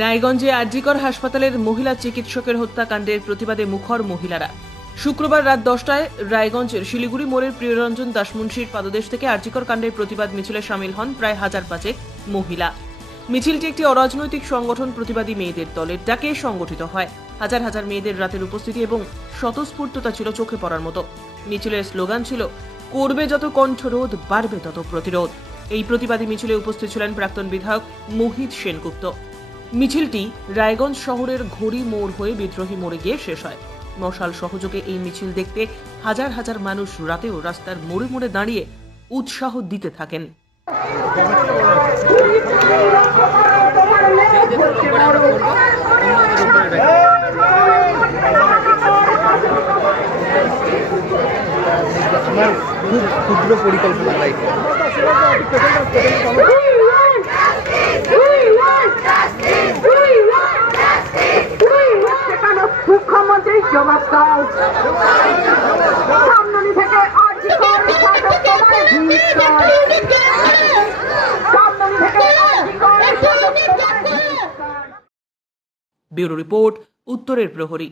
রায়গঞ্জে আরজিকর হাসপাতালের মহিলা চিকিৎসকের হত্যাকাণ্ডের প্রতিবাদে মুখর মহিলারা। শুক্রবার রাত 10টায় রায়গঞ্জের শিলিগুড়ি মোড়ের প্রিয়রঞ্জন দাসমুন্সির পাদদেশ থেকে আরজিকর কাণ্ডের প্রতিবাদ মিছিলে সামিল হন প্রায় 1000 মহিলা। মিছিলটি একটি অরাজনৈতিক সংগঠন প্রতিবাদী মেয়েদের দলের ডাকে সংগঠিত হয়। হাজার হাজার মেয়েদের রাতের উপস্থিতি এবং স্বতঃস্ফূর্ততা ছিল চোখে পড়ার মতো। মিছিলের স্লোগান ছিল, করবে যত কণ্ঠরোধ, বাড়বে তত প্রতিরোধ। এই প্রতিবাদী মিছিলে উপস্থিত ছিলেন প্রাক্তন বিধায়ক মোহিত সেনগুপ্ত। মিছিলটি রায়গঞ্জ শহরের ঘড়ি মোড় হয়ে বিদ্রোহী মোড়ে গিয়ে শেষ হয়। মশাল সহযোগে এই মিছিল দেখতে হাজার হাজার মানুষ রাতেও রাস্তার মোড়ে মোড়ে দাঁড়িয়ে উৎসাহ দিতে থাকেন। খুব ক্ষুদ্র পরিকল্পনা মুখ্যমন্ত্রী জবাব দাও। সামনে থেকে ব্যুরো রিপোর্ট, উত্তরের প্রহরী।